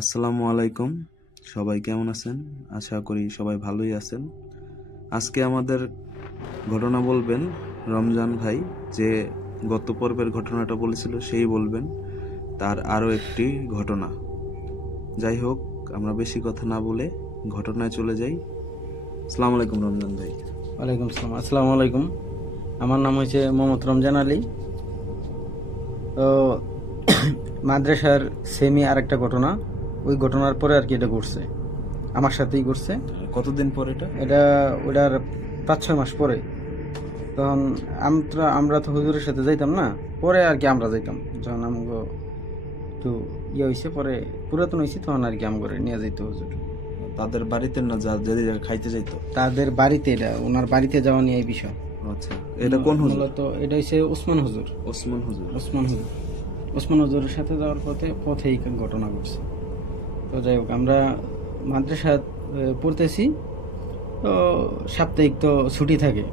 আসসালামু আলাইকুম। সবাই কেমন আছেন? আশা করি সবাই ভালোই আছেন। আজকে আমাদের ঘটনা বলবেন রমজান ভাই, যে গত পর্বের ঘটনাটা বলেছিল সেই বলবেন তার আরও একটি ঘটনা। যাই হোক, আমরা বেশি কথা না বলে ঘটনায় চলে যাই। আসসালামু আলাইকুম রমজান ভাই। ওয়ালাইকুম আসসালাম। আসসালামু আলাইকুম। আমার নাম হচ্ছে মোহাম্মদ রমজান আলী। তো মাদ্রাসার সেমি আর একটা ঘটনা, ওই ঘটনার পরে আর কি এটা ঘটছে, আমার সাথেই ঘটছে। কতদিন পর এটা? এটা ওটার 5-6 মাস পরে। তখন আমরা তো হুজুরের সাথে যাইতাম না, পরে আর কি আমরা যাইতাম যখন আমগো একটু হয়েছে, পরে পুরাতন হয়েছে, তখন আর কি আমগরে নিয়ে যাইতো হুজুর। তাদের বাড়িতে না, যা যদি খাইতে যাইতো তাদের বাড়িতে, এটা ওনার বাড়িতে যাওয়া নিয়ে এই বিষয়। আচ্ছা, এটা কোন হুজুর? মূলত এটা হচ্ছে ওসমান হুজুর। ওসমান হুজুর। ওসমান হুজুরের সাথে যাওয়ার পথে এই ঘটনা ঘটছে। তো যাই হোক, আমরা মাদ্রাসা পড়তেছি, তো সাপ্তাহিক তো ছুটি থাকে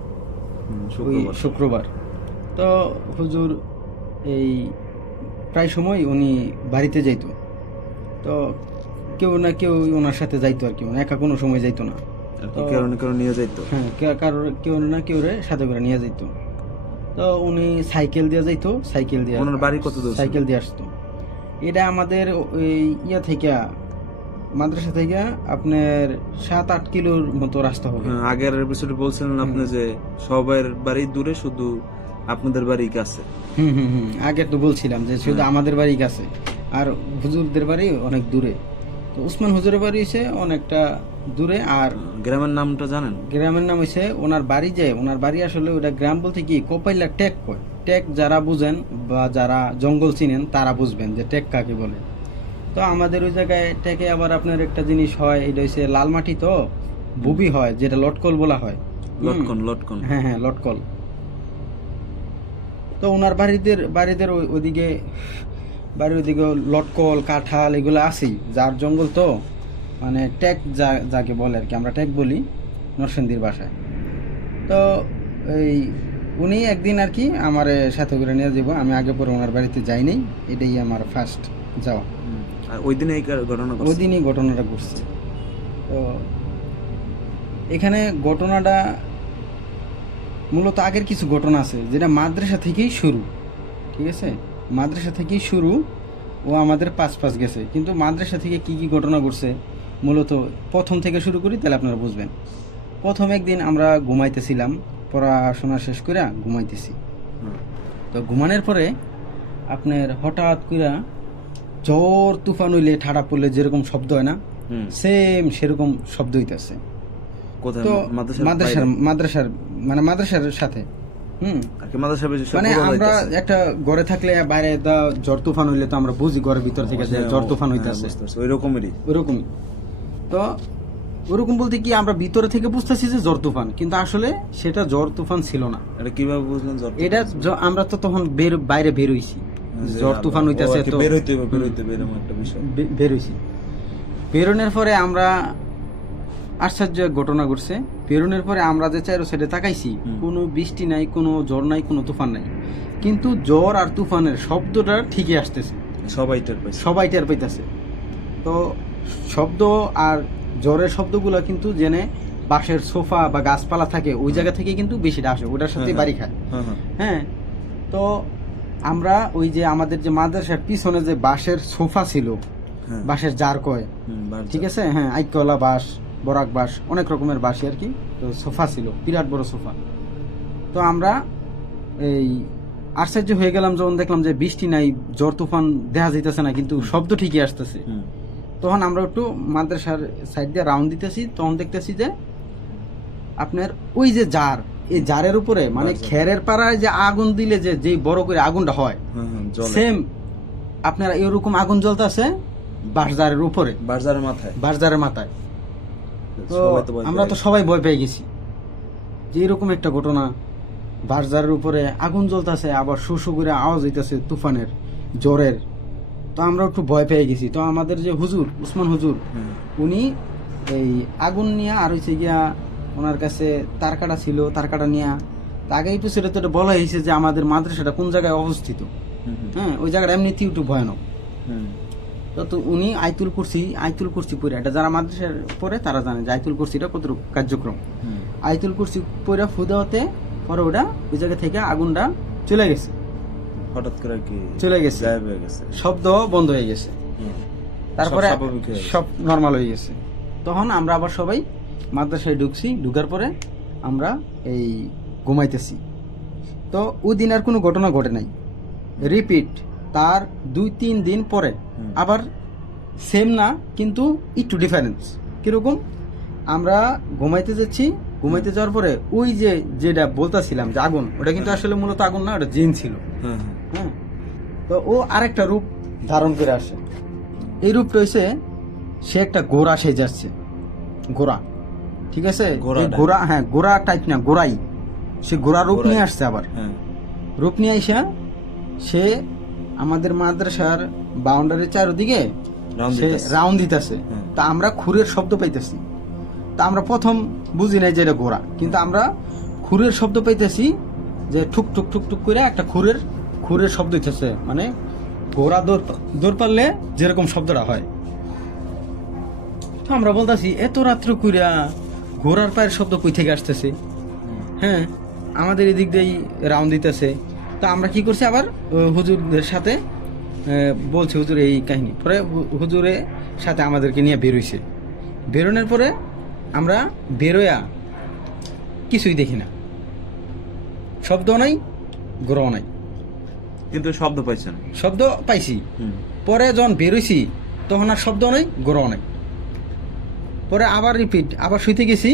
ওই শুক্রবার। তো হুজুর এই প্রায় সময় উনি বাড়িতে যাইতো, তো কেউ না কেউ ওনার সাথে যাইতো আর কি, মানে একা কোনো সময় যাইতো না। কেউ নিয়ে যাইতো। হ্যাঁ, কেউ না কেউ রে সাথে করে নিয়ে যাইতো। তো উনি সাইকেল দিয়ে যাইতো, সাইকেল দিয়ে। ওনার বাড়ি কত দূর? সাইকেল দিয়ে আসতো। এটা আমাদের ওই থেকে, মাদ্রাসা থেকে আপনার 7-8 কিলোর মতো রাস্তা হবে। আগের এপিসোডে বলছিলেন আপনি যে সবার বাড়ি দূরে, শুধু আপনাদের বাড়ি কাছে। আগে তো বলছিলাম যে শুধু আমাদের বাড়ি কাছে, আর হুজুরদের বাড়ি অনেক দূরে। তো উসমান হুজুরের বাড়ি হচ্ছে অনেকটা দূরে। আর গ্রামের নামটা জানেন? গ্রামের নাম হচ্ছে ওনার বাড়ি, যে ওনার বাড়ি আসলে ওটা গ্রাম বলতে কি কোপাইলা টেক কয়। টেক যারা বুঝেন বা যারা জঙ্গল চিনেন তারা বুঝবেন যে টেক কাকে বলে। তো আমাদের ওই জায়গায় টেকে আবার আপনার একটা জিনিস হয়, এটা হচ্ছে লাল মাটি, তো বুবি হয়, যেটা লটকল বলা হয়। লটকন। হ্যাঁ, লটকল। তো ওনার বাড়িদের ওইদিকে, বাড়ির ওইদিকে লটকল কাঁঠাল এগুলো আছেই, যার জঙ্গল, তো মানে টেক যাকে বলে আর কি, আমরা টেক বলি নরসিংদীর ভাষায়। তো এই উনি একদিন আর কি আমার সাথে করে নিয়ে যাবো, আমি আগে পরে ওনার বাড়িতে যাইনি, এটাই আমার ফার্স্ট যাওয়া। আর ওই দিনে এই ঘটনা ঘটছে? ওই দিনই ঘটনাটা ঘটছে। তো এখানে ঘটনাটা মূলত আগের কিছু ঘটনা আছে, যেটা মাদ্রাসা থেকেই শুরু। ঠিক আছে, মাদ্রাসা থেকেই শুরু। ও আমাদের পাশ গেছে, কিন্তু মাদ্রাসা থেকে কি কি ঘটনা ঘটছে মূলত প্রথম থেকে শুরু করি, তাহলে আপনারা বুঝবেন। প্রথম একদিন আমরা ঘুমাইতেছিলাম, পড়াশোনা শেষ করে ঘুমাইতেছি। তো ঘুমানোর পরে আপনার হঠাৎ করে ঝড় তুফান হইলে, ঠাড়া পড়লে যেরকম শব্দ হয় না, সেম সেরকম শব্দ হইতেছে। তো মাদ্রাসার মানে মাদ্রাসার সাথে মানে আমরা একটা ঘরে থাকলে বাইরে ঝড় তুফান হইলে তো আমরা বুঝি ঘরের ভিতর থেকে যে ঝড় তুফান হইতেছে, ওইরকমই। তো ওরকম বলতে কি, আমরা ভিতরে থেকে বুঝতেছি যে ঝড় তুফান, কিন্তু আসলে সেটা ঝড় তুফান ছিল না। এটা কিভাবে বুঝলেন? এটা আমরা তো তখন বাইরে বের হইছি, ঝড় তুফান হইতেছে, তো বের হইছি। বেরোনোর পরে আমরা আশ্চর্য ঘটনা ঘটছে। বেরোনোর পরে আমরা যে চাইরো সাইডে তাকাইছি, কোনো বৃষ্টি নাই, কোনো ঝড় নাই, কোনো তুফান নাই, কিন্তু ঝড় আর তুফানের শব্দটা ঠিকই আসতেছে, সবাই টের পাইতেছে। তো শব্দ আর ঝড়ের শব্দগুলো কিন্তু জেনে বাঁশের সোফা বা গাছপালা থাকে ওই জায়গা থেকে কিন্তু বেশিটা আসে, ওটার সাথে বাড়ি খায়। হ্যাঁ, তো আমরা ওই যে আমাদের যে মাদ্রাসার পিছনে যে বাঁশের সোফা ছিল, বাঁশের জার কয়, ঠিক আছে, হ্যাঁ, আইকলা বাঁশ, বরাক বাঁশ, অনেক রকমের বাঁশই আর কি। তো সোফা ছিল, বিরাট বড় সোফা। তো আমরা এই আশ্চর্য হয়ে গেলাম যখন দেখলাম যে বৃষ্টি নাই, ঝড় তুফান দেখা যাইতেছে না, কিন্তু শব্দ ঠিকই আসতেছে। তখন আমরা একটু মাদ্রাসার সাইড দিয়ে রাউন্ড দিতেছি, তখন দেখতেছি যে আপনার ওই যে জার, এই জারের উপরে মানে খেরের পাড়ায় যে আগুন দিলে যে বড় করে আগুনটা হয়, সেম আপনার এরকম আগুন জ্বলতেছে বাঁশজারের উপরে, বাঁশজারের মাথায়। তো আমরা তো সবাই ভয় পেয়ে গেছি যে এরকম একটা ঘটনা, বাঁশজারের উপরে আগুন জ্বলতেছে, আবার শু করে আওয়াজ হইতেছে তুফানের, জ্বরের। তো আমরা একটু ভয় পেয়ে গেছি। তো আমাদের যে হুজুর, উসমান হুজুর, উনি এই আগুন নিয়ে আর হচ্ছে গিয়া ওনার কাছে তার কাটা ছিল, তার কাটা নিয়ে আগেই তো সেটা তো বলা হয়েছে যে আমাদের মাদ্রাসাটা কোন জায়গায় অবস্থিত। হ্যাঁ, ওই জায়গাটা এমনিতেই একটু ভয়ানক। তো উনি আইতুল কুরসি পড়ে, এটা যারা মাদ্রাসার পড়ে তারা জানে যে আইতুল কুরসিটা কতটুকু কার্যক্রম। আইতুল কুরসি পড়ে ফুদা হতে পরে ওটা ওই জায়গা থেকে আগুনটা চলে গেছে, হঠাৎ করে কি চলে গেছে, গায়েব হয়ে গেছে, শব্দ বন্ধ হয়ে গেছে, তারপরে সব নর্মাল হয়ে গেছে। তখন আমরা আবার সবাই মাদ্রাসায় ঢুকছি, ঢুকার পরে আমরা এই ঘুমাইতেছি। তো ওই দিন আর কোনো ঘটনা ঘটে নাই, রিপিট তার 2-3 দিন পরে আবার সেম না, কিন্তু একটু ডিফারেন্স। কিরকম? আমরা ঘুমাইতে যাচ্ছি, ঘুমাইতে যাওয়ার পরে ওই যে যেটা বলতেছিলাম যে আগুন, ওটা কিন্তু আসলে মূলত আগুন না, ওটা জিন ছিল। হ্যাঁ, তো ও আরেকটা রূপ ধারণ করে আসে। এই রূপটা হইছে সে একটা ঘোড়া সেজে যাচ্ছে, ঘোড়া, ঠিক আছে, ঘোড়া, হ্যাঁ ঘোড়া টাইপ না, ঘোড়াই, সে ঘোড়া রূপ নিয়ে আসছে। আবার রূপ নিয়ে আইসা সে আমাদের মাদ্রাসার বাউন্ডারির চারদিকে রাউন্ড দিতেছে। তা আমরা খুরের শব্দ পাইতেছি। তা আমরা প্রথম বুঝি নাই যে এটা ঘোড়া, কিন্তু আমরা খুরের শব্দ পাইতেছি, যে ঠুক ঠুক ঠুক ঠুক করে একটা খুরের শব্দ হইতেছে, মানে ঘোড়া দৌড় পারলে যেরকম শব্দটা হয়। তো আমরা বলতেছি এত রাত্র কইরা ঘোড়ার পায়ের শব্দ কই থেকে আসতেছে? হ্যাঁ, আমাদের এদিক দিয়েই রাউন্ড দিতেছে। তো আমরা কি করছি, আবার হুজুরদের সাথে বলছি হুজুর এই কাহিনী। পরে হুজুরের সাথে আমাদেরকে নিয়ে বেরোইছে। বেরোনোর পরে আমরা বেরোয়া কিছুই দেখি না, শব্দ নাই, ঘোড়াও নাই, কিন্তু শব্দ পাইছেন? শব্দ পাইছি। পরে যখন বেরোইছি তখন আর শব্দ নাই, ঘোড়াও নাই। পরে আবার রিপিট, আবার শুইতে গেছি,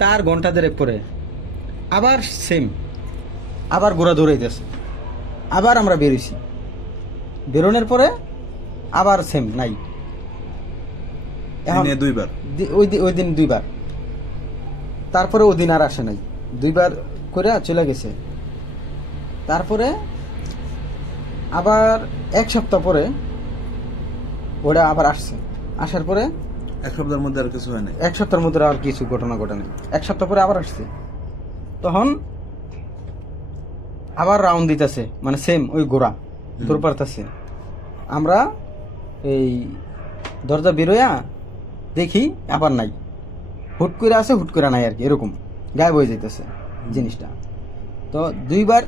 তার ঘন্টা দেড়েক পরে আবার সেম, আবার ঘোড়া দৌড়াইতেছে। আবার আমরা বেরোইছি, বেরোনোর পরে আবার সেম নাই। এখন দুইবার ওই দিন দুইবার, তারপরে ওই দিন আর আসে নাই, দুইবার করে চলে গেছে। তারপরে আবার 1 সপ্তাহ পরে ওটা আবার আসছে। আসার পরে 1 সপ্তাহের মধ্যে আর কিছু হয় না, 1 সপ্তাহের মধ্যে আর কিছু ঘটনা ঘটে নাই। 1 সপ্তাহ পরে আবার আসছে, তখন আবার রাউন্ড দিতেছে, মানে সেম ওই ঘোড়া দৌড় পারতেছে। আমরা এই দরজা বেরোয়া দেখি আবার নাই, হুট করে আছে, হুট করে নাই আর কি, এরকম গায়েব হয়ে যাইতেছে জিনিসটা। তো 2বার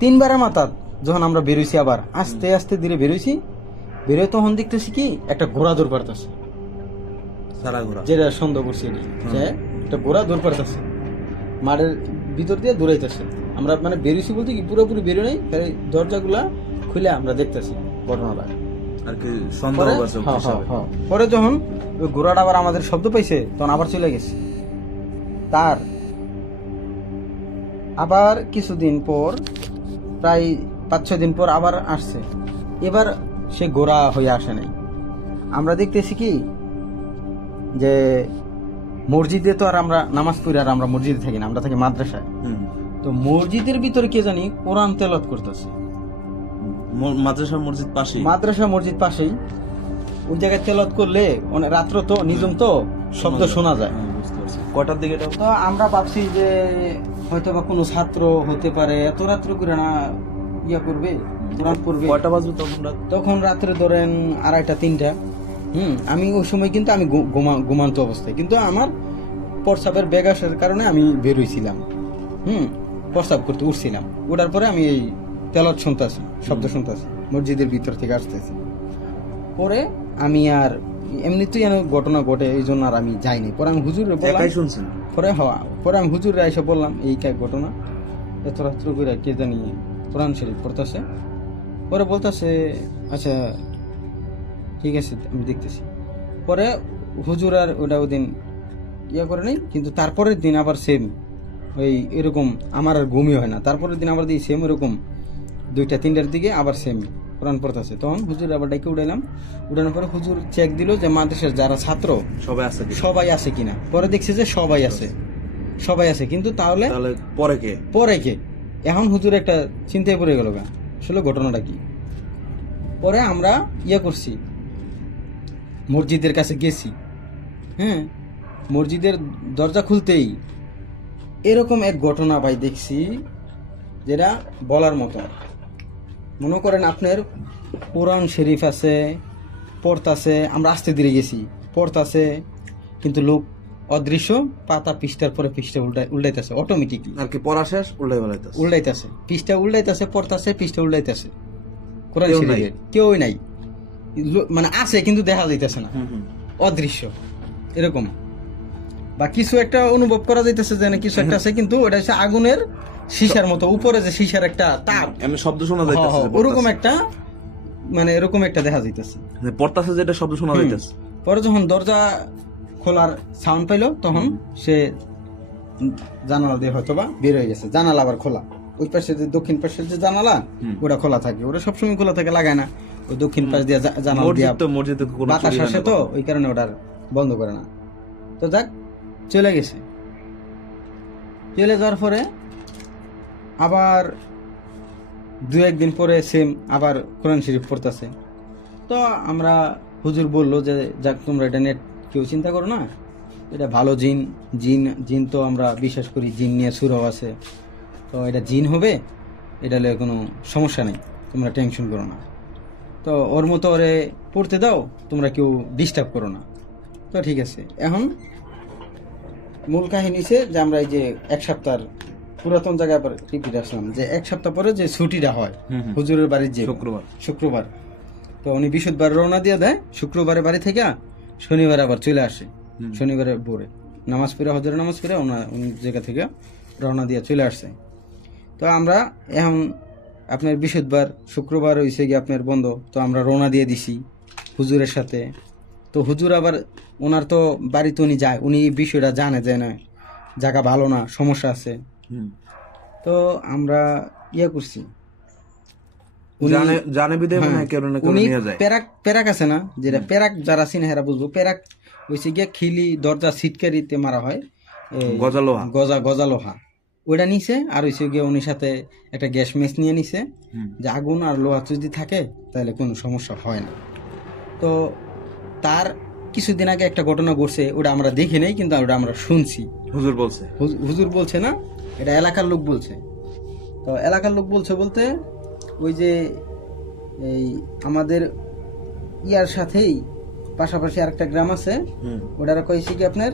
3বারের মাথা যখন আমরা বেরোইছি, আবার আস্তে আস্তে ধীরে বেরোইছি, বেরোয় তখন দেখতেছি কি একটা ঘোড়া দৌড় পারতেছে, যেটা সন্দেহ করছি যে একটা ঘোড়া দৌড় পারতেছে, মাঠের ভিতর দিয়ে দৌড়াইতেছে। আমরা মানে বেরিয়েছি বলতে কি পুরোপুরি বেরো নাই, দরজাগুলা খুলে আমরা দেখতেছি ঘটনাটা আর কি সন্দেহ করছে। পরে যখন ওই ঘোড়াটা আবার আমাদের শব্দ পাইছে, তখন আবার চলে গেছে। তার আবার কিছুদিন পর, প্রায় 5-6 দিন পর আবার আসছে। এবার সে ঘোড়া হয়ে আসে নাই। আমরা দেখতেছি কি যে মসজিদে তো আর আমরা নামাজ পড়ি, আর আমরা মসজিদে থাকি না, আমরা থাকি মাদ্রাসায়। তো মসজিদের ভিতরে কে জানি কোরআন তেলাওয়াত করতেছে। মাদ্রাসা মসজিদ পাশেই, ওই জায়গায় তেলাওয়াত করলে রাত্র তো নিজম তো শব্দ শোনা যায়। কটার দিকে? তো আমরা ভাবছি যে হয়তো বা কোনো ছাত্র হতে পারে, এত রাত্র করে না ইয়া করবে, কোরআন পড়বে। কয়টা বাজবে তখন রাত্রে ধরেন 2:30-3টা। আমি ওই সময় কিন্তু আমি ঘুমান্ত অবস্থায়, কিন্তু আমার প্রস্রাবের ব্যাগ আসার কারণে আমি বেরোইছিলাম, প্রস্রাব করতে উঠছিলাম। ওঠার পরে আমি এই তেলাওয়াত শুনতেছি, শব্দ শুনতেছি, মসজিদের ভিতর থেকে আসতেছি। পরে আমি আর এমনিতেই ঘটনা ঘটে, এই জন্য আর আমি যাইনি। পরে আমি হুজুরে শুনছেন, পরে আমি হুজুরে এসে বললাম এই ঘটনা, এত রাত্র করে কে জানি কোরআন শরীফ পড়তেছে। পরে বলতেছে আচ্ছা ঠিক আছে আমি দেখতেছি। পরে হুজুর আর ওটা ওদিন ইয়া করে নেই, কিন্তু তারপরের দিন আবার সেম ওই এরকম, আমার আর ঘুমই হয় না। তারপরের দিন আবার দিই সেম এরকম 2-3টার দিকে আবার সেম কোরআন পড়তেছে। তখন হুজুর আবার ডাইকে উঠাইলাম। উঠানোর পরে হুজুর চেক দিল যে মাদ্রাসার যারা ছাত্র সবাই আছে কিনা। পরে দেখছে যে সবাই আছে, কিন্তু তাহলে পরে কে এখন হুজুর একটা চিন্তায় পড়ে গেল, আসলে ঘটনাটা কি। পরে আমরা ইয়া করছি, মসজিদের কাছে গেছি। মসজিদের দরজা খুলতেই এরকম এক ঘটনা ভাই দেখছি, যেটা বলার মতো। মনে করেন আপনার কোরআন শরীফ আছে, পড়তাছে, আমরা আস্তে ধীরে গেছি, পড়তাছে, কিন্তু লোক অদৃশ্য, পাতা পৃষ্ঠার পরে পৃষ্ঠা উল্টাইতেছে অটোমেটিকলি, আর কি পড়া শেষ উল্টাই বেলাইতেছে। উল্টাইতেছে, পৃষ্ঠা উল্টাইতেছে, পড়তাছে, পৃষ্ঠা উল্টাইতেছে। কোরআন কেউ নাই। শরীফের কেউই নাই, মানে আছে কিন্তু দেখা যাইতেছে না, হুম হুম। অদৃশ্য এরকম। বা কিছু একটা অনুভব করা যাইতেছে যে না কিছু একটা আছে, কিন্তু ওটা হচ্ছে আগুনের সীসার মতো, উপরে যে সীসার একটা তাপ, এমনি শব্দ শোনা যাইতেছে যে ওরকম পড়তাছে। একটা, মানে এরকম একটা দেখা যাইতেছে। যে পড়তাছে যেটা শব্দ শোনা যাইতেছে। পরে যখন দরজা খোলার সাউন্ড পাইলো তখন সে জানালা দিয়ে হয়তো বা বের হয়ে গেছে। জানালা আবার খোলা, ওই পাশে যে দক্ষিণ পাশের যে জানালা ওটা খোলা থাকে, ওটা সবসময় খোলা থাকে, লাগায় না। ওই দক্ষিণ পাশ দিয়ে জানালা দিয়ে মসজিদে কোনো বাতাস চুরি হয় আসে না। তো ওই কারণে ওটার বন্ধ করে না। তো যাক, চলে গেছে। চলে যাওয়ার পরে আবার দু একদিন পরে সেম আবার কোরআন শরীফ পড়তেছে। তো আমরা, হুজুর বললো যে যাক তোমরা এটা নেট কেউ চিন্তা করো না, এটা ভালো জিন, জিন জিন তো আমরা বিশ্বাস করি, জিন নিয়ে সুরাও আছে, তো এটা জিন হবে, এটা নিয়ে কোনো সমস্যা নেই, তোমরা টেনশন করো না। তো ওর মতো ওরে পড়তে দাও, তোমরা কেউ ডিস্টার্ব করো না। তো ঠিক আছে। এখন মূল কাহিনী সে যে আমরা এই যে এক সপ্তাহ পুরাতন জায়গায় আবার রিপিট আসলাম, যে এক সপ্তাহ পরে যে ছুটিটা হয় হুজুরের বাড়ির, যে শুক্রবার, তো উনি বৃহস্পতিবার রওনা দিয়ে দেয়, শুক্রবারে বাড়ি থেকে শনিবার আবার চলে আসে, শনিবারে ভোরে নামাজ পড়ে, হজরের নামাজ পড়ে উনি জায়গা থেকে রওনা দিয়ে চলে আসছে। তো আমরা এখন আপনার বৃহস্পতিবার, শুক্রবার হয়েছে গিয়ে আপনার বন্ধ, তো আমরা রওনা দিয়ে দিছি হুজুরের সাথে। তো হুজুর আবার ওনার তো বাড়িতে উনি যায়, উনি এই বিষয়টা জানে যে না জায়গা ভালো না, সমস্যা আছে। তো আমরা করছি, জানে বিদায় মনে হয় কেউ না কেউ উনি নিয়ে যায়। পেরাক আছে না, যেটা পেরাক যারা চিনে হেরা বুঝবো, পেরাক হয়েছে গিয়ে খিলি দরজা সিটকারিতে মারা হয়, গজা লোহা, ওইটা নিছে। আর হয়েছে গিয়ে উনির সাথে একটা গ্যাস মেস নিয়ে নিছে, যে আগুন আর লোহা যদি থাকে তাহলে কোনো সমস্যা হয় না। তো তার কিছুদিন আগে একটা ঘটনা ঘটছে, ওটা আমরা দেখি নাই, কিন্তু ওটা আমরা শুনছি, হুজুর বলছে না, এটা এলাকার লোক বলছে। তো এলাকার লোক বলছে বলতে ওই যে এই আমাদের ইয়ার সাথেই পাশাপাশি আরেকটা গ্রাম আছে, ওটার কইছে কি আপনার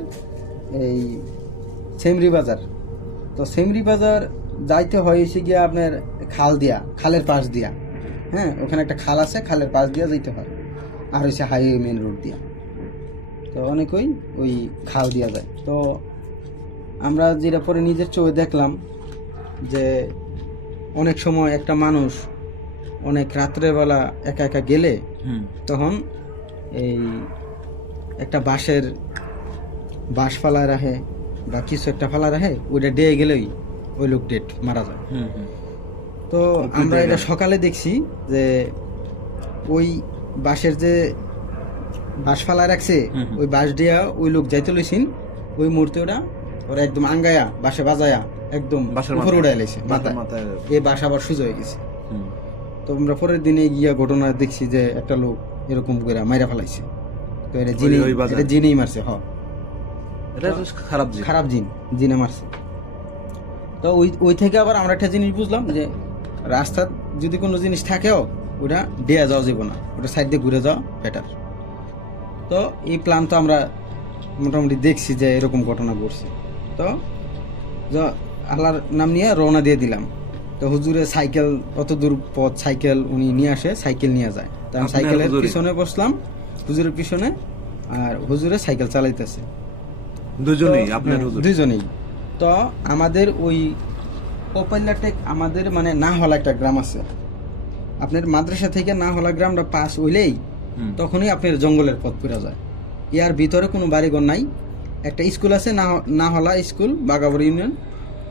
এই সেমরি বাজার। তো সেমরি বাজার যাইতে হয়েছে গিয়া আপনার খালের পাশ দিয়া, হ্যাঁ, ওখানে একটা খাল আছে, খালের পাশ দিয়া যাইতে হয়, আর হয়েছে হাইওয়ে মেন রোড দিয়া। তো অনেকই ওই খাল দিয়া যায়। তো আমরা যেটা পরে নিজের চোখে দেখলাম যে অনেক সময় একটা মানুষ অনেক রাত্রেবেলা একা একা গেলে তখন এই একটা বাঁশ ফালায় রাখে বা কিছু একটা ফালা রাখে, ওইটা ডেয়ে গেলেই ওই লোক ডেট মারা যায়। তো আমরা এটা সকালে দেখছি যে ওই বাঁশের যে বাঁশ ফালায় রাখছে, ওই বাঁশ দিয়া ওই লোক যাইতে লইছিন, ওই মুহূর্তে ওরা একদম আঙ্গায়া বাঁশে বাজায়া একদম উপরে উড়াই লাইছে মাথায়, এই বাঁশ আবার সোজা হয়ে গেছে। তো আমরা পরের দিনে গিয়া ঘটনা দেখছি যে একটা লোক এরকম করে মাইরা ফেলাইছে। তো এটা জিনেই মারছে, খারাপ জিনে মারছে। তো ওই থেকে আবার আমরা একটা জিনিস বুঝলাম যে রাস্তার যদি কোনো জিনিস থাকেও ওটা দেয়া যাওয়া যাবে না, ওটা সাইড দিয়ে ঘুরে যাওয়া বেটার। তো এই প্ল্যান তো আমরা মোটামুটি দেখছি যে এরকম ঘটনা ঘটছে। তো আল্লাহর নাম নিয়ে রওনা দিয়ে দিলাম। তো হুজুরের সাইকেল, অত দূর পথ সাইকেল উনি নিয়ে আসে, সাইকেল নিয়ে যায়। তখন সাইকেলের পিছনে বসলাম, হুজুরের পিছনে, আর হুজুরে সাইকেল চালাইতেছে, দুজনেই। তো আমাদের ওই কপাইলাটেক, আমাদের মানে না হলা একটা গ্রাম আছে, আপনার মাদ্রাসা থেকে না হলা গ্রামটা পাস হইলেই তখনই আপনার জঙ্গলের পথ পুরা যায়। ইয়ার ভিতরে কোনো বাড়িঘর নাই, একটা স্কুল আছে না হলা স্কুল, বাগাবর ইউনিয়ন।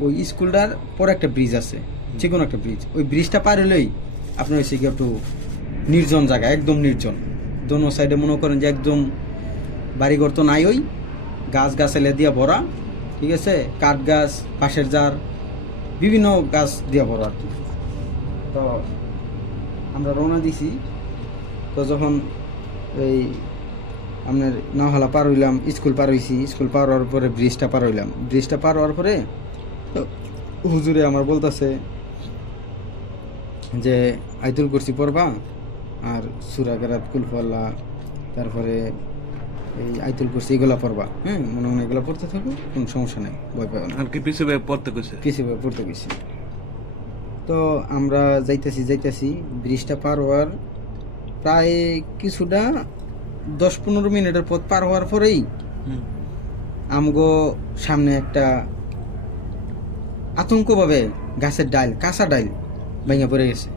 ওই স্কুলটার পর একটা ব্রিজ আছে, যে কোনো একটা ব্রিজ, ওই ব্রিজটা পার হলেই আপনার হচ্ছে কি একটু নির্জন জায়গা, একদম নির্জন। দোনো সাইডে মনে করেন যে একদম বাড়িঘর তো নাই, ওই গাছগাছালি দিয়া ভরা, ঠিক আছে, কাঠ গাছ, পাশের জার, বিভিন্ন গাছ দিয়া ভরা আর কি। তো আমরা রওনা দিছি। তো যখন এই আপনার নাহলা পার হইলাম, স্কুল পার হইছি, স্কুল পার হওয়ার পরে ব্রিজটা পার হইলাম, ব্রিজটা পার হওয়ার পরে হুজুরে আমার বলতেছে যে আইতুল কুরসি পড়বা। আর সূরা কেরাত, কুল আল্লাহ, তারপরে এই আয়াতুল কুরসি, এগুলা পড়বা। হ্যাঁ, মনে মনে এগুলা পড়তে থাকো, কোনো সমস্যা নাই, ভয় পাও না। আর কি পিছে পড়তে কইছে? কিছু পড়তে গেছি। তো আমরা যাইতেছি ব্রিজটা পার হওয়ার প্রায় কিছুটা 10-15 মিনিটের পথ পার হওয়ার পরেই আমগো সামনে একটা আতঙ্কভাবে গাছের ডাল, কাঁচা ডাল ভেঙে পড়ে গেছে।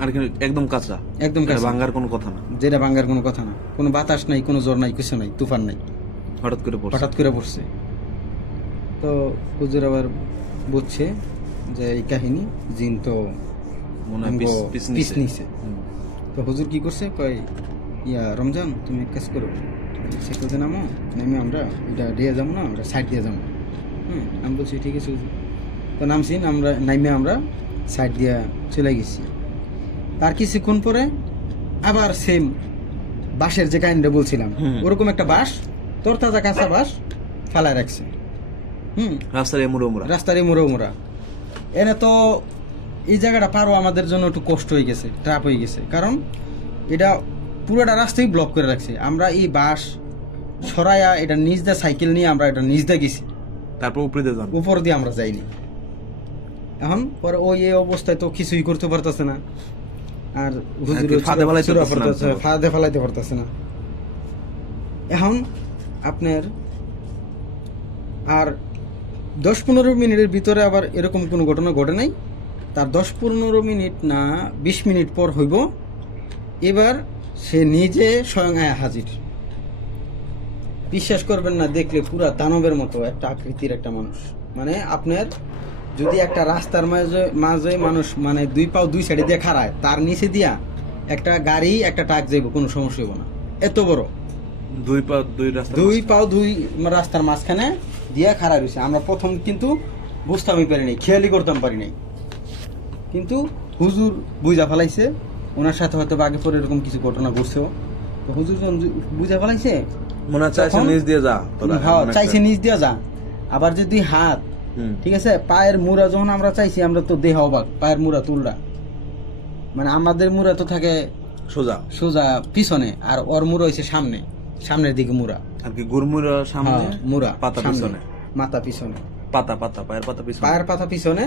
আর কি একদম কাঁচা, একদম কাঁচা, ভাঙার কোনো কথা না। যেটা ভাঙ্গার কোনো কথা না, কোনো বাতাস নাই, কোনো জ্বর নাই, কিছু নাই, তুফান নাই, হঠাৎ করে পড়ছে। হঠাৎ করে পড়ছে। তো হুজুর আবার বুঝছে যে এই কাহিনী জিন তো মনে হয় আমগো পিছ পিছ নিছে। নিছে। তো হুজুর কি করছে, কয় ইয়া রমজান তুমি এক কাজ করো, সেটাতে নামো, নেমে আমরা এটা দিয়ে যাবো না, আমরা সাইড দিয়ে যাবো। আমি বলছি ঠিক আছে হুজুর। তো নামছি, আমরা নাইমে আমরা সাইড দিয়ে চলে গেছি। তার কিছুক্ষণ পরে আবার সেম বাঁশের যে কাহিনীটা বলছিলাম, ওরকম একটা বাঁশ, তরতাজা কাঁচা বাঁশ ফালায় রাখছে। রাস্তার এমুড়ো মোড়া। রাস্তার মোড়া মোড়া। এনে তো এই জায়গাটা পারও আমাদের জন্য একটু কষ্ট হয়ে গেছে, ট্রাপ হয়ে গেছে, কারণ এটা পুরোটা রাস্তাই ব্লক করে রাখছে। আমরা এই বাস সরাইয়া এটা নিজ দিয়ে সাইকেল নিয়ে আমরা এটা নিজ দিয়ে গেছি, তারপর উপরে দিয়ে যান। উপর দিয়ে আমরা যাইনি। এখন পরে ওই এই অবস্থায় তো কিছুই করতে পারতেছে না, আর হুজুরের ফাঁদে ফেলাইতে চূড়া পারতেছে না। পড়তেছে, ফাঁদে ফেলাইতে পারতেছে না। এখন আপনার আর 10-15 মিনিটের ভিতরে আবার এরকম কোনো ঘটনা ঘটে নাই। তার 10-15 মিনিট না 20 মিনিট পর হইব, এবার সে নিজে স্বয়ং আয়া হাজির। বিশ্বাস করবেন না, দেখলে পুরা দানবের মতো একটা আকৃতির একটা মানুষ। মানে আপনার যদি একটা রাস্তার মাঝে মাঝে মানুষ মানে 2 পাও 2 সাইডে দিয়ে খাড়ায়, তার নিচে দিয়া একটা গাড়ি একটা ট্রাক যাইব, কোনো সমস্যা হইব না, এত বড়। 2 পা 2 রাস্তা, 2 পাও 2 রাস্তার মাঝখানে দিয়া খাড়া রয়েছে। আমরা প্রথম কিন্তু বুঝতামই পারি নাই, খেয়ালই করতাম পারি নাই, কিন্তু হুজুর বুঝা ফেলাইছে। ওনার সাথে হয়তো আগে পরে এরকম কিছু ঘটনা ঘটছেও, তো হুজুর যখন বুঝা ফেলাইছে, মনে চাইছে নিজ দিয়ে যা তোরা। হ্যাঁ, চাইছে নিজ দিয়ে যা। আবার যদি হাত, ঠিক আছে, পায়ের মুড়া যখন আমরা চাইছি, আমরা তো দেহ অবাক, পায়ের মুড়া তুলরা, মানে আমাদের মুড়া তো থাকে সোজা সোজা পিছনে, আর ওর মুড়া হয়েছে সামনে, সামনের দিকে মুড়া। আর কি গুরমুরা সামনে, মুড়া পাতা সামনে, পিছনে, মাথা পিছনে, পাতা পাতা পায়ের পাতা পিছনে, পায়ের পাতা পিছনে,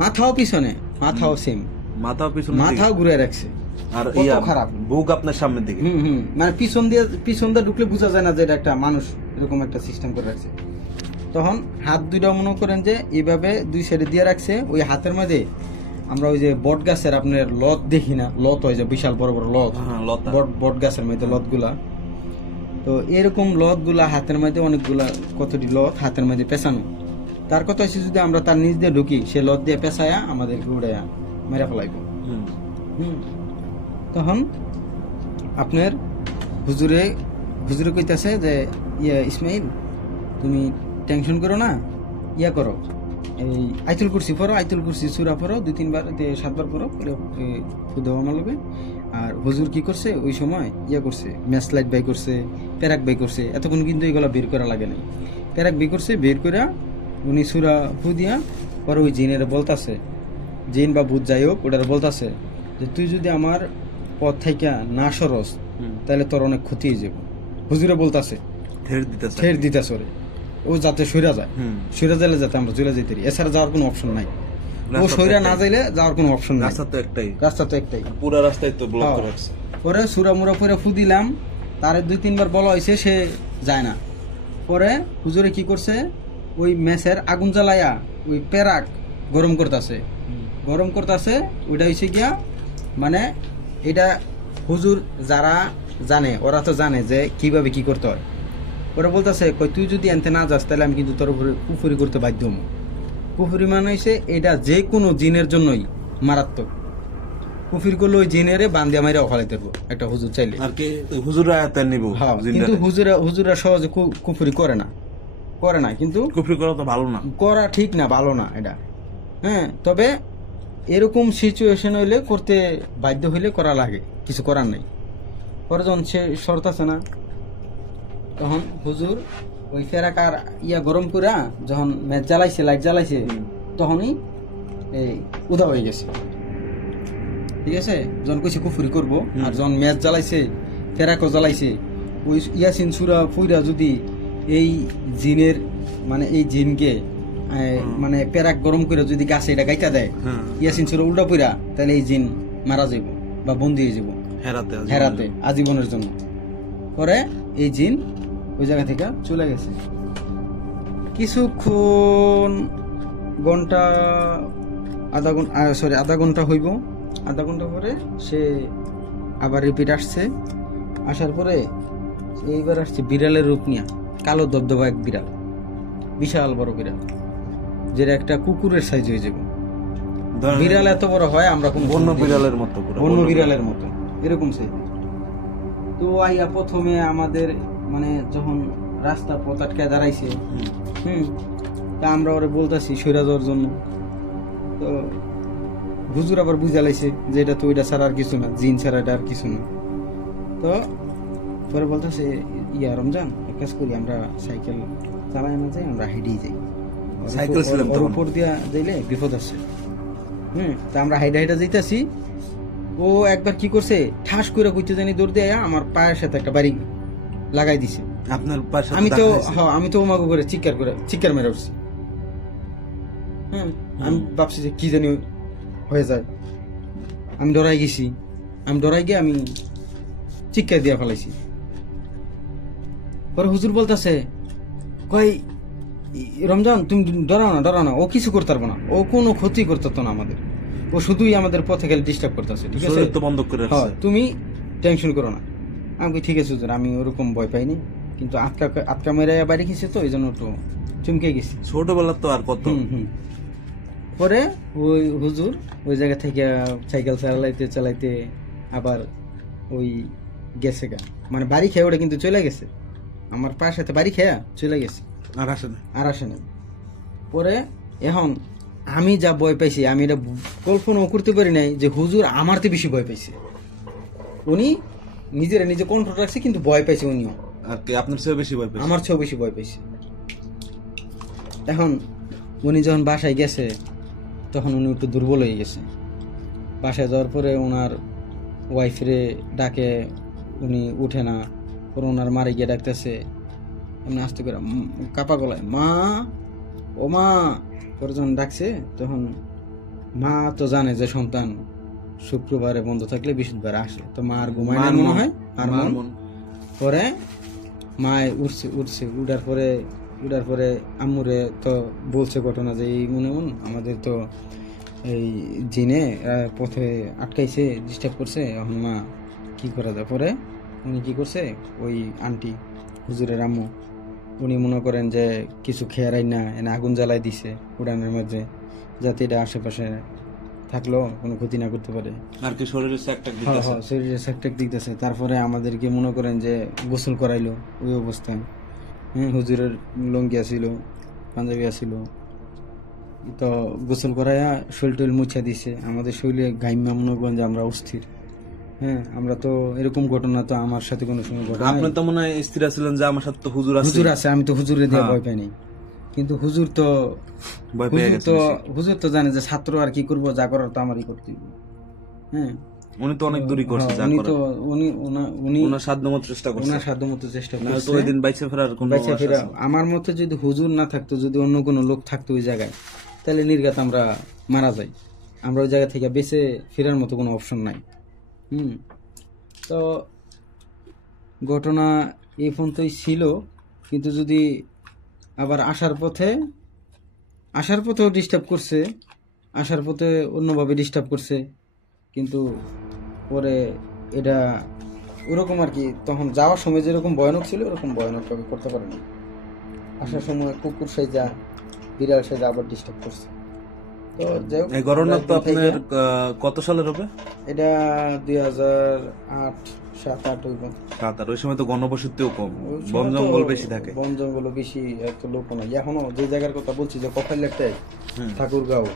মাথাও পিছনে, মাথাও সেম, মাথাও পিছনে, মাথাও ঘুরে রাখছে। আর কত ইয়া খারাপ। বুক আপনার সামনের দিকে। মানে পিছন দিয়ে ঢুকলে বোঝা যায় না যে এটা একটা মানুষ, এরকম একটা সিস্টেম করে রাখছে। তখন হাত দুইটা মনে করেন যে এইভাবে 2 সাইডে দিয়ে রাখছে। ওই হাতের মধ্যে আমরা ওই যে বট গাছের আপনার লত দেখি না, লত হয় যে বিশাল বড় বড় লত, হ্যাঁ, লতা। বট গাছের মধ্যে লতগুলা, তো এরকম লতগুলা হাতের মধ্যে অনেকগুলা, কতটি লত হাতের মধ্যে পেঁচানো। তার কথা হচ্ছে যদি আমরা তার নিচ দিয়ে ঢুকি, সে লত দিয়ে পেঁচায়া আমাদেরকে উড়াইয়া মেরে ফেলাইব। তখন আপনার হুজুরে কইতাছে যে ইয়া ইসমাইল, তুমি টেনশন করো না, ইয়া করো, এই আয়াতুল কুরসি পড়ো, আয়াতুল কুরসি সূরা পড়ো, 2-3 বার 7 বার পড়ো, খুদে আমার লগে। আর হুজুর কি করছে ওই সময়, ইয়া করছে, ম্যাচ লাইট বাই করছে, প্যারাক বাই করছে। এতক্ষণ কিন্তু এগুলো বের করা লাগে নাই, প্যারাক বাই করছে, বের করে উনি সূরা ফু দিয়া পরে ওই জিনের বলতাছে, জিন বা ভূত যাই হোক, ওটার বলতাছে যে তুই যদি আমার পথ থেকে না সরস, তাহলে তোর অনেক ক্ষতি হয়ে যাবে। হুজুরে বলতাছে, ঠের দিতেছে ওরে, ও যাতে সইরা যায়, সইরা যাইলে যাতে আমরা চলে যাইতে পারি, এছাড়া যাওয়ার কোনো অপশন নাই। ও সইরা না যাইলে যাওয়ার কোনো অপশন নাই, রাস্তা তো একটাই, পুরো রাস্তায় তো ব্লক করে রাখছে। পরে সূরা মুরা পরে ফু দিলাম, তারে 2-3 বার বলা হয়েছে, সে যায় না। পরে হুজুরে কি করছে, ওই মেসের আগুন জ্বালায়া ওই পেরাক গরম করতেছে, ওইটা হয়েছে গিয়া, মানে এটা হুজুর যারা জানে ওরা তো জানে যে কিভাবে কি করতে হয়। ওরা বলতেছে, কই তুই যদি আনতে না যাস তাহলে আমি কিন্তু তোর উপরে কুফরি করতে বাধ্য হবো। কুফরি মানে হয়েছে এটা যে কোনো জিনের জন্যই মারাত্মক। কুফির করলে ওই জিনেরে বান্দিয়া মাইরা ওখালাইতে পারবো একটা হুজুর চাইলে, আর কি হুজুর আয়াত নিব। কিন্তু হুজুরা সহজে কুফরি করে না, কিন্তু কুফরি করা তো ভালো না, করা ঠিক না, ভালো না এটা। হ্যাঁ, তবে এরকম সিচুয়েশন হইলে করতে বাধ্য হইলে করা লাগে, কিছু করার নাই। পরে যখন সে শর্ত আছে না, তখন হুজুর ওই ফেরাকার ইয়া গরম করে যখন ম্যাচ জ্বালাইছে, লাইট জ্বালাইছে, তখনই এই উদা হয়ে গেছে। ঠিক আছে, যখন কইছে কুফুরি করব আর যখন ম্যাচ জ্বালাইছে ফেরাকো জ্বালাইছে, ওই ইয়াসিন সূরা পইরা যদি এই জিনের মানে এই জিনকে মানে পেরাক গরম করে যদি গাছে এটা গাইতা দেয়, ইয়াসিন সূরা উল্টা পইরা, তাহলে এই জিন মারা যাইব বা বন্দী হয়ে যাব হেরাতে আজীবনের জন্য। পরে এই জিন ওই জায়গা থেকে চলে গেছে। কিছুক্ষণ ঘন্টা আধা ঘন্টা হইব, আধা ঘন্টা পরে সে আবার রিপিট আসছে। আসার পরে এইবার আসছে বিড়ালের রূপ নিয়ে, কালো দবদবা এক বিড়াল, বিশাল বড় বিড়াল, যেটা একটা কুকুরের সাইজ হয়ে যাবে। বিড়াল এত বড় হয় আমরা কোন বন্য বিড়ালের মতো, বন্য বিড়ালের মতো এরকম সাইজ। তো আইয়া প্রথমে আমাদের মানে যখন রাস্তা পথ আটকায় দাঁড়াইছে, তা আমরা ওরে বলতেছি সইরা যাওয়ার জন্য। তো হুজুর আবার বুঝালাইছে যে এটা তো ওইটা ছাড়া আর কিছু না, জিন ছাড়া এটা আর কিছু না। তো পরে বলতেছে ইয়া রমজান এক কাজ করি, আমরা সাইকেল চালাই না যাই, আমরা হেঁটেই যাই, সাইকেল ছিলাম তো উপর দিয়া যাইলে বিপদ আছে। তা আমরা হাইডা হাইডা যাইতাছি, ও একবার কি করছে ঠাস করে কইতে জানি দৌড় দিয়ে আমার পায়ের সাথে একটা বাড়ি লাগাই দিছে। আপনার পাশে আমি তো ওমাগো করে চিৎকার মেরে উঠছি। আমি ভাবছি যে কি জানি হয়ে যায়, আমি ডরাই গেছি। আমি ডরাই গিয়ে আমি চিৎকার দিয়ে ফেলাইছি। পরে হুজুর বলতেছে কই রমজান তুমি ডরাও না, ও কিছু করতে পারবো না, ও কোনো ক্ষতি করতে না আমাদের, ও শুধুই আমাদের পথে গেলে ডিস্টার্ব করতেছে, ঠিক আছে তো বন্ধ করে রাখছে, তুমি টেনশন করো না। আমি ঠিক আছে হুজুর, আমি ওরকম ভয় পাইনি, কিন্তু আটকা মেরে বাড়ি গেছে তো এই জন্য একটু চমকে গেছি। ছোটবেলা তো আর কত। পরে ওই হুজুর ওই জায়গা থেকে সাইকেল চালাইতে আবার ওই গেছে গা, মানে বাড়ি খেয়ে ওটা কিন্তু চলে গেছে, আমার পায়ের সাথে বাড়ি খেয়া চলে গেছে, আর আসে না। পরে এখন আমি যা ভয় পাইছি, আমি এটা কল্পনাও করতে পারি নাই যে হুজুর আমার তো বেশি ভয় পাইছে। উনি নিজে কন্ট্রোল রাখছে, কিন্তু ভয় পাইছে উনিও, আর কি আপনার চেয়েও বেশি ভয় পাইছে, আমার চেয়েও বেশি ভয় পাইছে। এখন উনি যখন বাসায় গেছে তখন উনি একটু দুর্বল হয়ে গেছে। বাসায় যাওয়ার পরে ওনার ওয়াইফরে ডাকে, উনি উঠে না। পরে ওনার মারে গিয়ে ডাকতেছে, এমনি আস্তে করে কাপা গলায়, মা ও মা। পরে যখন ডাকছে তখন মা তো জানে যে সন্তান শুক্রবারে বন্ধ থাকলে বৃহস্পতিবার আসে, তো মা আর ঘুমায় না মনে হয়, আর মন। পরে মায় উঠছে উঠার পরে আম্মুরে তো বলছে ঘটনা যে এই মনে আমাদের তো এই জিনে পথে আটকাইছে, ডিস্টার্ব করছে, এখন মা কি করা যায়। পরে উনি কি করছে, ওই আন্টি হুজুরের আম্মু উনি মনে করেন যে কিছু খেয়ারাই না এনে আগুন জ্বালাই দিছে উড়ানের মধ্যে, যাতে এটা আশেপাশে থাকলো কোনো ক্ষতি না করতে পারে, আর কি শরীরে সেকটাক দিতেছে। তারপরে আমাদেরকে মনে করেন যে গোসল করাইলো ওই অবস্থায়। হুজুরের লঙ্গি আসিল, পাঞ্জাবি আসিল, তো গোসল করাইয়া শরীর মুছা দিছে। আমাদের শরীরে ঘাইমা মনে করেন যে আমরা অস্থির। আমরা তো এরকম ঘটনা তো আমার সাথে কোনো সময় ঘটে। আপনি তো মনে হয় স্থির ছিলেন যে আমার সাথে তো হুজুর আছে, আমি তো হুজুরে দিয়ে ভয় পাইনি, কিন্তু হুজুর তো ভয় পেয়ে গেছে। হুজুর তো জানে যে ছাত্র আর কি করবো, যা করার তো আমারই করতে হবে। উনি তো অনেক দূরই করছে, উনি ওনার সাধ্যমতো চেষ্টা করছে, তো ওই দিন বাইচে ফেরার কোনো আমার মতে যদি হুজুর না থাকতো, যদি অন্য কোনো লোক থাকতো ওই জায়গায়, তাহলে নির্ঘাত আমরা মারা যাই। আমরা ওই জায়গা থেকে বেঁচে ফেরার মতো কোনো অপশন নাই। তো ঘটনা এই পর্যন্তই ছিল, কিন্তু যদি আবার আসার পথেও ডিস্টার্ব করছে, আসার পথে অন্যভাবে ডিস্টার্ব করছে, কিন্তু পরে এটা ওরকম আর কি, তখন যাওয়ার সময় যেরকম ভয়ানক ছিল ওরকম ভয়ানকভাবে করতে পারেনি। আসার সময় কুকুর সাইজা বিড়াল সাইজা আবার ডিস্টার্ব করছে। তো যাই হোক, এই ঘটনা তো আপনার কত সালের হবে? এটা 2008 7-8 হইব। 7-8 ওই সময় তো ঘনবসতিও কম, বন জঙ্গল বেশি থাকে, বন জঙ্গল বেশি, এত লোক নাই। এখনো যে জায়গার কথা বলছি যে কপাইলেরটাই ঠাকুরগাঁও,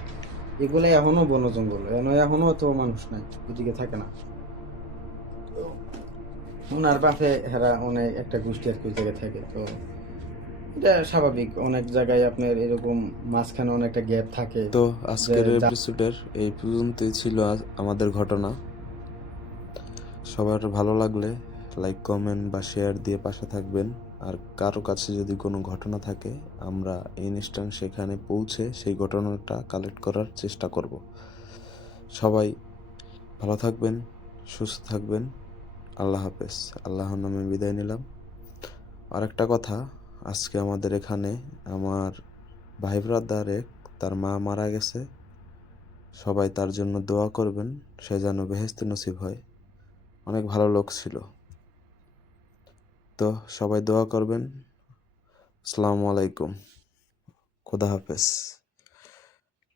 এগুলো এখনো বন জঙ্গল, এখনো তো মানুষ নাই, ওদিকে থাকে না। ওনার বাপে হেরা অনেক একটা গোষ্ঠী আর কি জায়গায় থাকে। তো এটা স্বাভাবিক, অনেক জায়গায় আপনার এরকম মাঝখানে অনেকটা গ্যাপ থাকে। তো আজকের যে- এপিসোডের এই পর্যন্তই ছিল আমাদের ঘটনা। সবার ভালো লাগলে লাইক কমেন্ট বা শেয়ার দিয়ে পাশে থাকবেন। আর কারো কাছে যদি কোনো ঘটনা থাকে আমরা ইনস্ট্যান্ট সেখানে পৌঁছে সেই ঘটনাটা কালেক্ট করার চেষ্টা করব। সবাই ভালো থাকবেন, সুস্থ থাকবেন। আল্লাহ হাফেজ। আল্লাহর নামে বিদায় নিলাম। আর একটা কথা, আজকে আমাদের এখানে আমার ভাই ব্রাদারে তার মা মারা গেছে। সবাই তার জন্য দোয়া করবেন, সে যেন বেহেশতে নসিব হয়। অনেক ভালো লোক ছিল। তো সবাই দোয়া করবেন। আসসালামু আলাইকুম। খোদা হাফেজ।